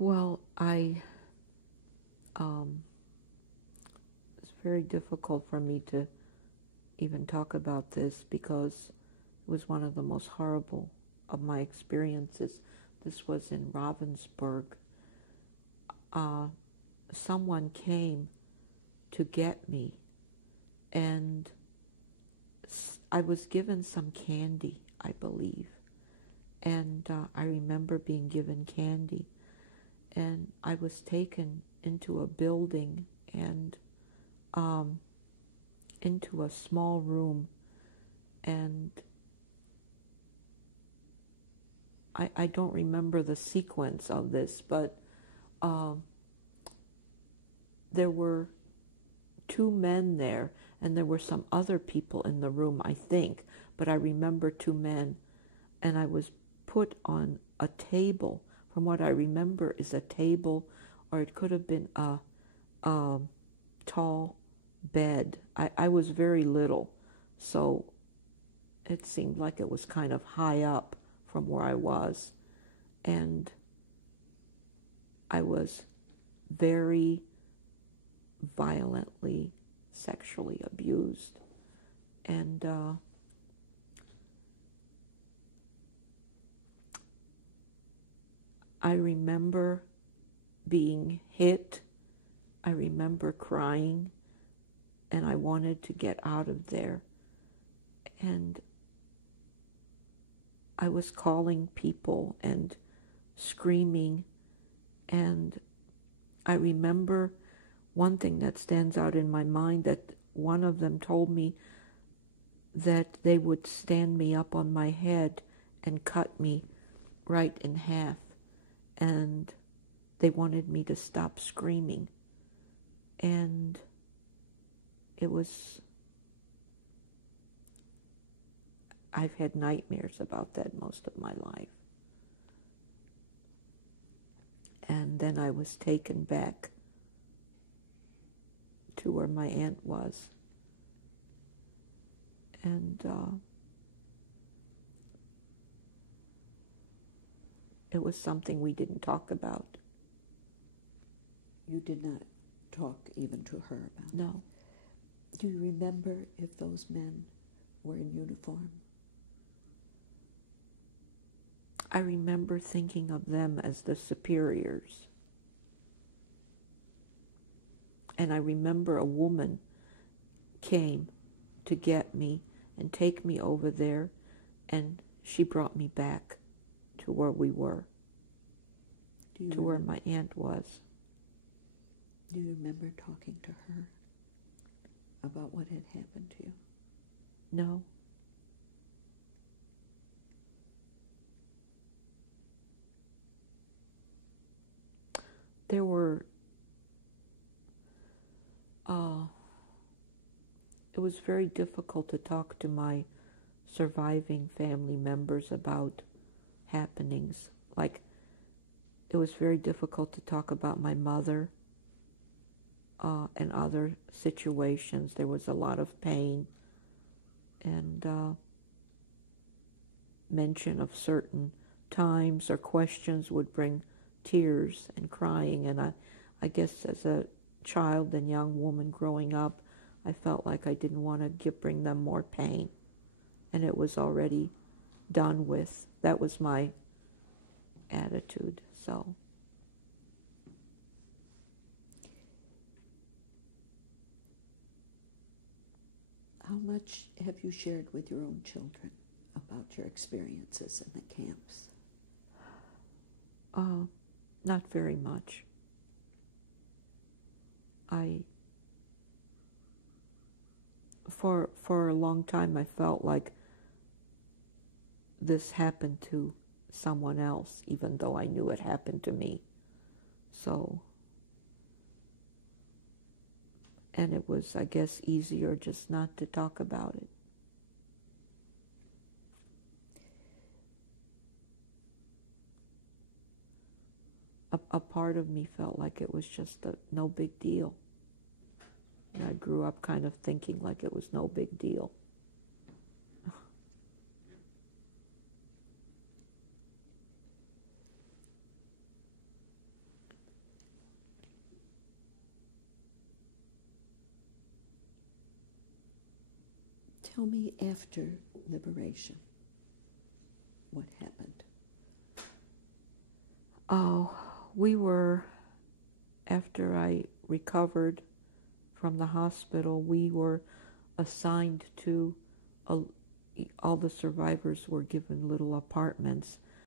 Well, it's very difficult for me to even talk about this because it was one of the most horrible of my experiences. This was in Ravensbrück. Someone came to get me, and I was given some candy, I believe. And I remember being given candy. And I was taken into a building and into a small room. And I don't remember the sequence of this, but there were two men there, and there were some other people in the room, I think, but I remember two men, and I was put on a table. From what I remember is a table, or it could have been a tall bed. I was very little, so it seemed like it was kind of high up from where I was, and I was very violently sexually abused. And I remember being hit. I remember crying, and I wanted to get out of there. And I was calling people and screaming. And I remember one thing that stands out in my mind, that one of them told me that they would stand me up on my head and cut me right in half. And they wanted me to stop screaming. And it was, I've had nightmares about that most of my life. And then I was taken back to where my aunt was. And it was something we didn't talk about. You did not talk even to her about it? No. Do you remember if those men were in uniform? I remember thinking of them as the superiors. And I remember a woman came to get me and take me over there, and she brought me back to where we were, to where my aunt was. Do you remember talking to her about what had happened to you? No. There were, it was very difficult to talk to my surviving family members about happenings. Like, it was very difficult to talk about my mother and other situations. There was a lot of pain, and mention of certain times or questions would bring tears and crying. And I guess as a child and young woman growing up, I felt like I didn't want to bring them more pain, and it was already done with. That was my attitude. So how much have you shared with your own children about your experiences in the camps? Not very much. For a long time I felt like this happened to someone else, even though I knew it happened to me. So, and it was, I guess, easier just not to talk about it. A part of me felt like it was just no big deal. And I grew up kind of thinking like it was no big deal. Tell me after liberation, what happened? Oh, after I recovered from the hospital, we were assigned to, all the survivors were given little apartments,